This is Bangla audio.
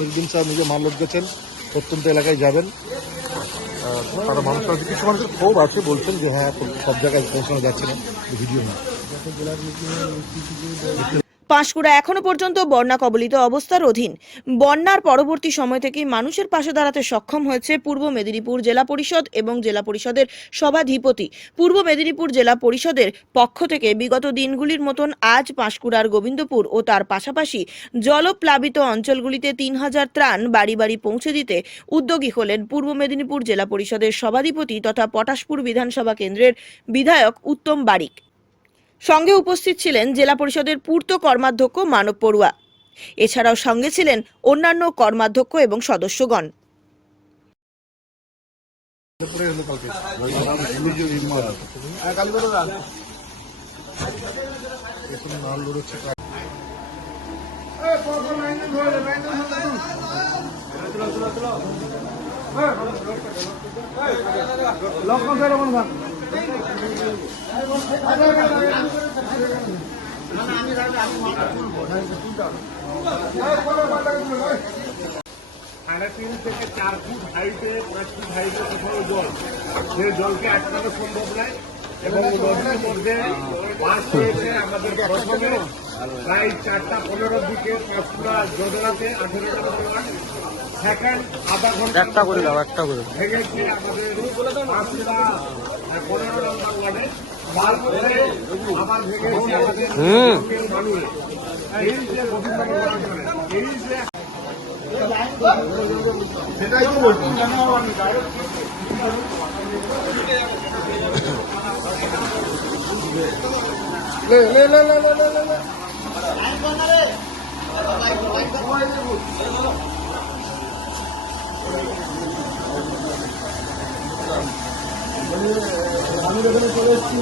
সমীরবিন স্যার নিজে মালদ গেছেন, প্রত্যন্ত এলাকায় যাবেন। তারা মানুষের কিছু মানুষের ক্ষোভ আছে, বলছেন যে হ্যাঁ সব জায়গায় পৌঁছানো যাচ্ছে না, ভিডিও না। পাঁশকুড়া এখনো পর্যন্ত বন্যা কবলিত অবস্থার অধীন। বন্যার পরবর্তী সময় থেকেই মানুষের পাশে দাঁড়াতে সক্ষম হয়েছে পূর্ব মেদিনীপুর জেলা পরিষদ এবং জেলা পরিষদের সভাধিপতি। পূর্ব মেদিনীপুর জেলা পরিষদের পক্ষ থেকে বিগত দিনগুলির মতন আজ পাঁশকুড়ার গোবিন্দপুর ও তার পাশাপাশি জলপ্লাবিত অঞ্চলগুলিতে 3000 ত্রাণ বাড়ি বাড়ি পৌঁছে দিতে উদ্যোগী হলেন পূর্ব মেদিনীপুর জেলা পরিষদের সভাধিপতি তথা পটাশপুর বিধানসভা কেন্দ্রের বিধায়ক উত্তম বারিক। সঙ্গে উপস্থিত ছিলেন জেলা পরিষদের পূর্ত কর্মাধ্যক্ষ মানব পড়ুয়া। এছাড়াও সঙ্গে ছিলেন অন্যান্য কর্মাধ্যক্ষ এবং সদস্যগণ। সাড়ে 3 থেকে 4 ফুট হাইটে 5 ফুট হাইটে কোথাও জল, সে জলকে আটকানো সম্ভব নয় এবং নদীর মধ্যে বাস হয়েছে আমাদের প্রথমে প্রায় 4টা 15 দিকে পাঁশকুড়া যোজনাতে 18 জন পরিবার, সেকেন্ড আধা ঘন্টা একটা করে ভেঙেছে আমাদের পাঁশকুড়া 15 নম্বর ওয়ার্ডে, তারপরে আবার ভেঙেছে আমাদের মানুষ। এই যে গোবিন্দপুর এই যে সেটাই তো বলছি। আমি এখানে চলে এসেছি,